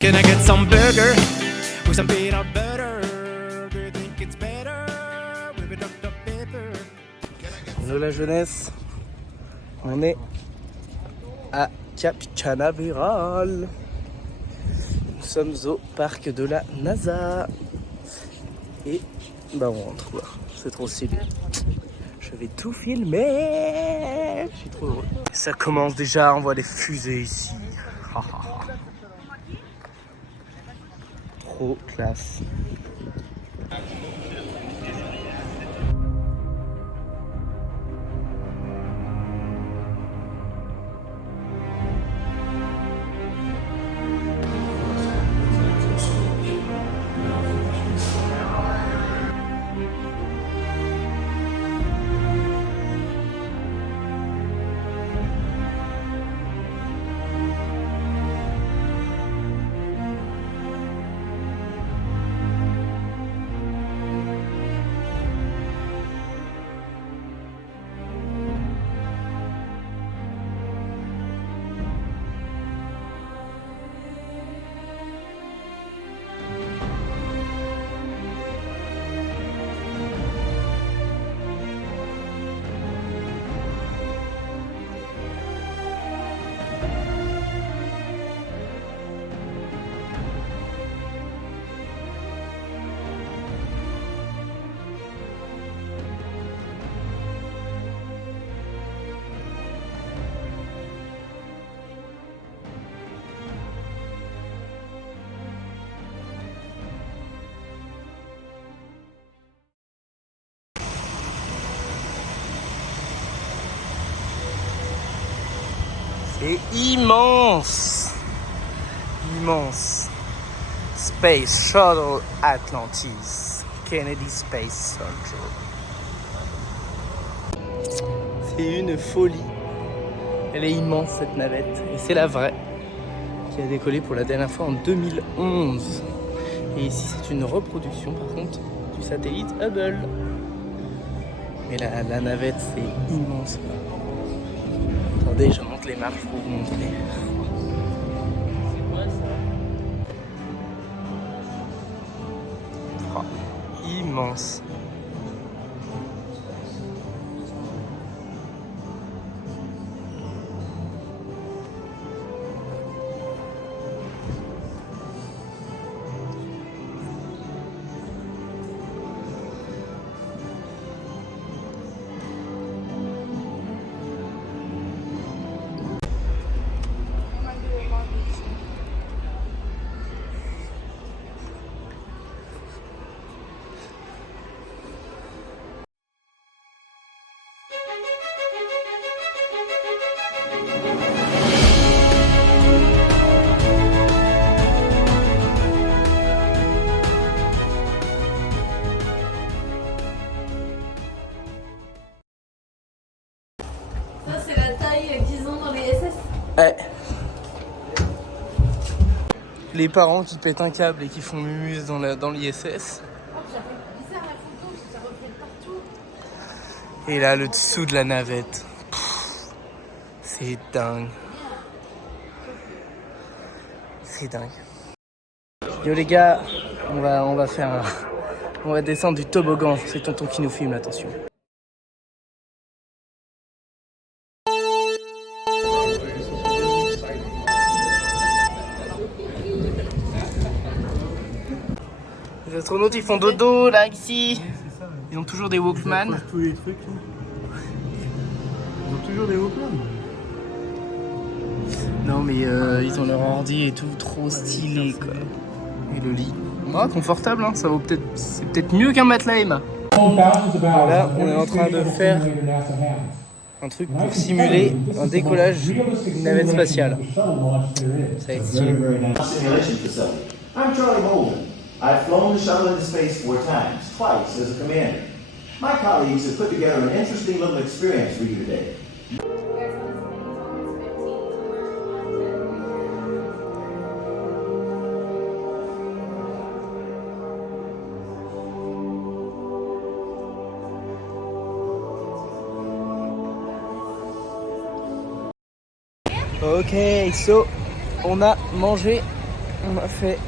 Can I get some burger with some peanut butter? Do you think it's better with a Dr Pepper? Hello la jeunesse, on est à Cap Canaveral. Nous sommes au parc de la NASA. Et bah on rentre là, c'est trop stylé. Je vais tout filmer. Je suis trop heureux. Ça commence déjà, on voit des fusées ici. Trop classe. C'est immense, immense. Space Shuttle Atlantis, Kennedy Space Center. C'est une folie. Elle est immense cette navette et c'est la vraie qui a décollé pour la dernière fois en 2011. Et ici c'est une reproduction par contre du satellite Hubble. Mais la navette c'est immense. Attendez, je monte les marches pour vous montrer. C'est quoi ça? Oh, immense. Ça, c'est la taille qu'ils ont dans les SS. Ouais. Les parents qui pètent un câble et qui font mumuse dans l'ISS. Oh, ça fait bizarre la photo, ça reflète partout. Et là, le dessous de la navette. C'est dingue. C'est dingue. Yo les gars, on va descendre du toboggan. C'est tonton qui nous filme, attention. Les astronautes ils font dodo là ici. Ils ont toujours des Walkman. Tous les trucs là. Ils ont toujours des Walkman. Non mais ils ont leur ordi et tout, trop stylé quoi. Et le lit. Ah, confortable hein, ça vaut peut-être. C'est peut-être mieux qu'un matelas Emma. Là on est en train de faire un truc pour simuler un décollage d'une navette spatiale. Ça va être stylé. I'm Charlie Bolden. I've flown the shuttle into space 4 times, twice as a commander. My colleagues have put together an interesting little experience for you today. Ok, so on a mangé On a fait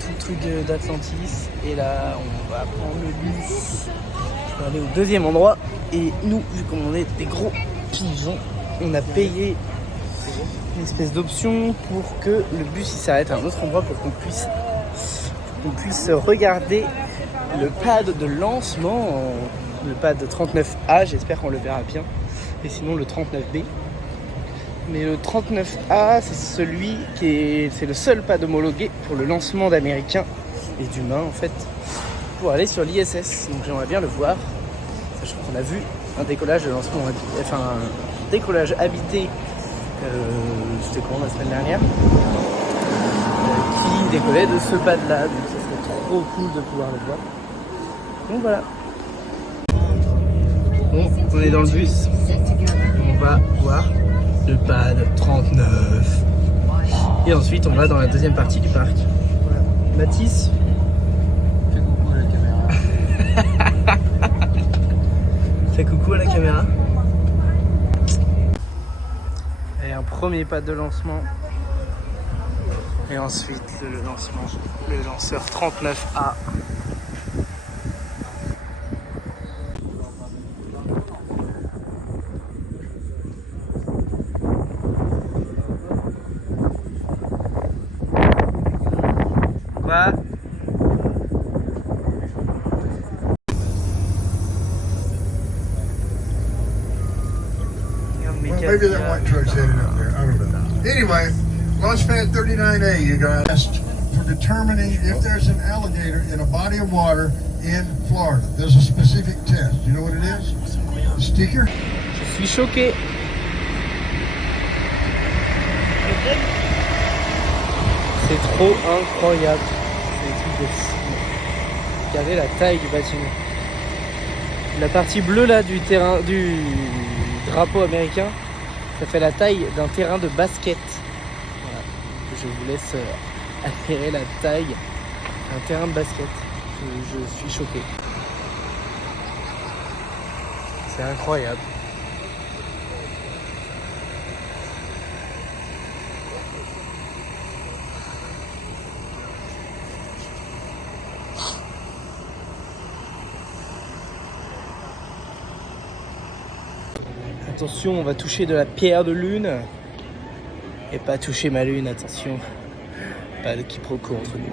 tout le truc d'Atlantis et là on va prendre le bus pour aller au deuxième endroit. Et nous, vu qu'on est des gros pigeons, on a payé une espèce d'option pour que le bus il s'arrête à un autre endroit pour qu'on puisse regarder le pad de lancement, le pad 39A, j'espère qu'on le verra bien, et sinon le 39B. Mais le 39A, c'est c'est le seul pad homologué pour le lancement d'Américains et d'humains en fait, pour aller sur l'ISS. Donc j'aimerais bien le voir, sachant qu'on a vu un décollage de lancement, enfin un décollage habité, c'était quand la semaine dernière, qui décollait de ce pad là, donc ça serait trop cool de pouvoir le voir. Donc voilà. Bon, on est dans le bus, on va voir le pad 39 et ensuite on va dans la deuxième partie du parc. Voilà. Mathis, Fais coucou à la caméra. fais coucou à la caméra. Et un premier pad de lancement et ensuite le lancement, le lanceur 39A. Quoi? Well, maybe that white truck's headed up there. I don't know. Anyway, Launchpad 39A, you guys, for determining if there's an alligator in a body of water in Florida. There's a specific test. You know what it is? The sticker? Je suis choqué. C'est trop incroyable. C'est des trucs de fou. Regardez la taille du bâtiment. La partie bleue là du terrain du drapeau américain, ça fait la taille d'un terrain de basket. Voilà. Je vous laisse admirer la taille d'un terrain de basket. Je suis choqué. C'est incroyable. Attention, on va toucher de la pierre de lune. Et pas toucher ma lune, attention. Pas de quiproquo entre nous.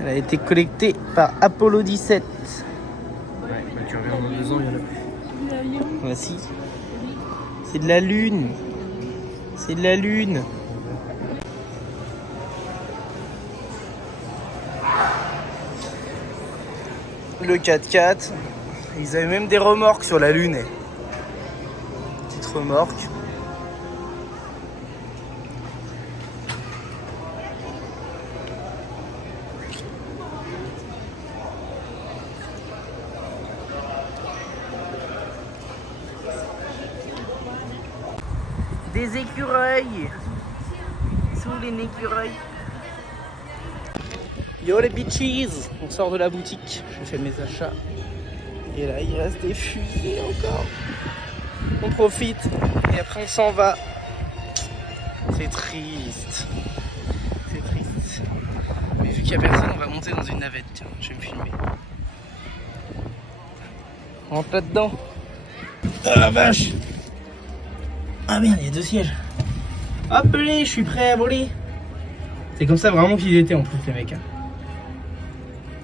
Elle a été collectée par Apollo 17. Ouais, bah tu reviens dans 2 ans, il y en a plus. Voici. C'est de la lune. C'est de la lune. Le 4x4. Ils avaient même des remorques sur la lune. Petite remorque. Des écureuils. Sous les écureuils. Yo les bitches. On sort de la boutique. Je fais mes achats. Et là il reste des fusées encore. On profite. Et après on s'en va. C'est triste. C'est triste. Mais vu qu'il n'y a personne, on va monter dans une navette. Tiens, je vais me filmer. On rentre là-dedans. Ah la vache. Ah merde, il y a 2 sièges. Hop allez, je suis prêt à voler. C'est comme ça vraiment qu'ils étaient en plus les mecs. Hein.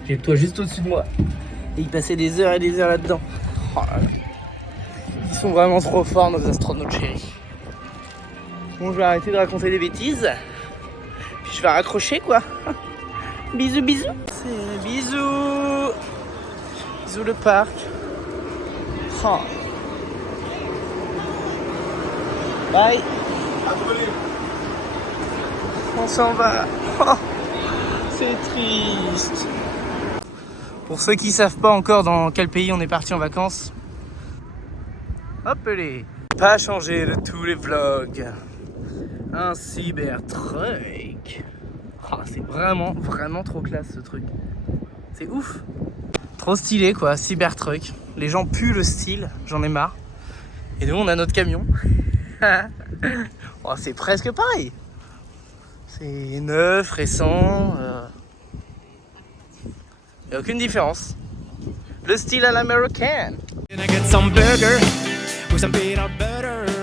J'ai le toit juste au-dessus de moi. Et ils passaient des heures et des heures là-dedans. Oh là là. Ils sont vraiment trop forts nos astronautes chéris. Bon, je vais arrêter de raconter des bêtises. Puis je vais raccrocher quoi. Bisous bisous. C'est bisous. Bisous le parc. Oh. Bye. On s'en va. Oh, c'est triste. Pour ceux qui savent pas encore dans quel pays on est parti en vacances, hop les. Pas changé de tous les vlogs. Un Cybertruck. Oh, c'est vraiment trop classe ce truc. C'est ouf. Trop stylé quoi, Cybertruck. Les gens puent le style, j'en ai marre. Et nous on a notre camion. Oh, c'est presque pareil. C'est neuf, récent. Il n'y a aucune différence. Le style à l'américaine. Can I get some burger with some peanut butter?